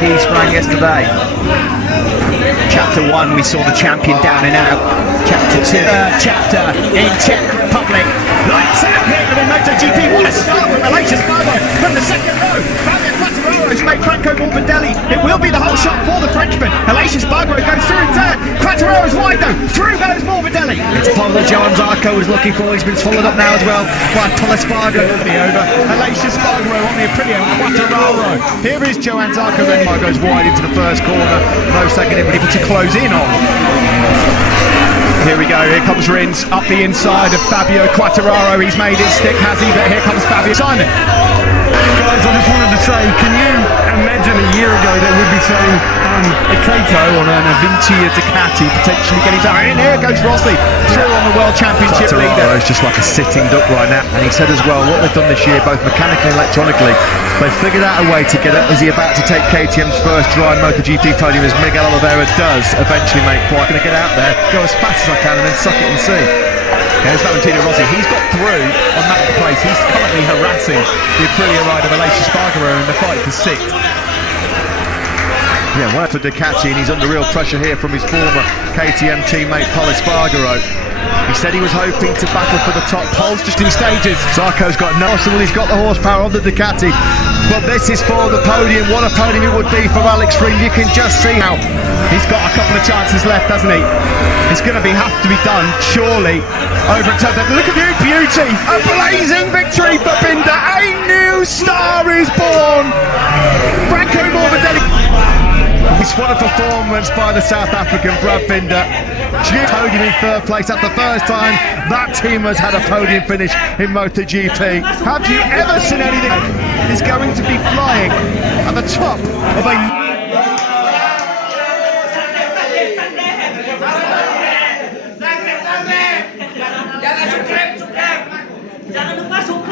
he sprang yesterday. Chapter 1, we saw the champion down and out. Chapter 2, chapter in Czech Republic. Lights out here in MotoGP. What a start from Aleix from the second row. Fabio Quartararo's made Franco Morbidelli. It will be the whole shot for the Frenchman. Aleix Espargaro goes through in turn. Quartararo's wide though. Through goes Morbidelli. It's Paul that Johann Zarco was looking for. He's been followed up now as well by Espargaro. Will be over. Aleix Espargaro on the Aprilia. Quartararo. Here is Johann Zarco. Then goes wide into the first corner. No second anybody to close in on. Here we go, here comes Rins, up the inside of Fabio Quartararo, he's made it stick, has he? But here comes Fabio. Simon! Guys, I just wanted to say, can you imagine a year ago that we'd be saying a Ceko on an Avintia Ducati potentially getting something? And here goes Rossi, through on the World Championship leader. It's just like a sitting duck right now. And he said as well, what they've done this year, both mechanically and electronically, they've figured out a way to get it. Is he about to take KTM's first dry MotoGP podium as Miguel Oliveira does eventually make quite. Going to get out there, go as fast as I can and then suck it and see. There's Valentino Rossi, he's got through on that place, he's currently harassing the Aprilia rider Aleix Espargaro in the fight for sixth. Yeah, well for Ducati, and he's under real pressure here from his former KTM teammate Espargaro. He said he was hoping to battle for the top poles just in stages. Zarco's got no arsenal, he's got the horsepower on the Ducati, but this is for the podium. What a podium it would be for Alex Rins. You can just see how he's got a couple of chances left, hasn't he? It's going to have to be done, surely. Over at Tokyo. Look at the beauty! A blazing victory for Binder. A new star is born. Franco Morbidelli. What a performance by the South African Brad Binder. Podium in third place. That's the first time that team has had a podium finish in MotoGP. Have you ever seen anything? Is going to be flying at the top of a Jangan lupa subscribe.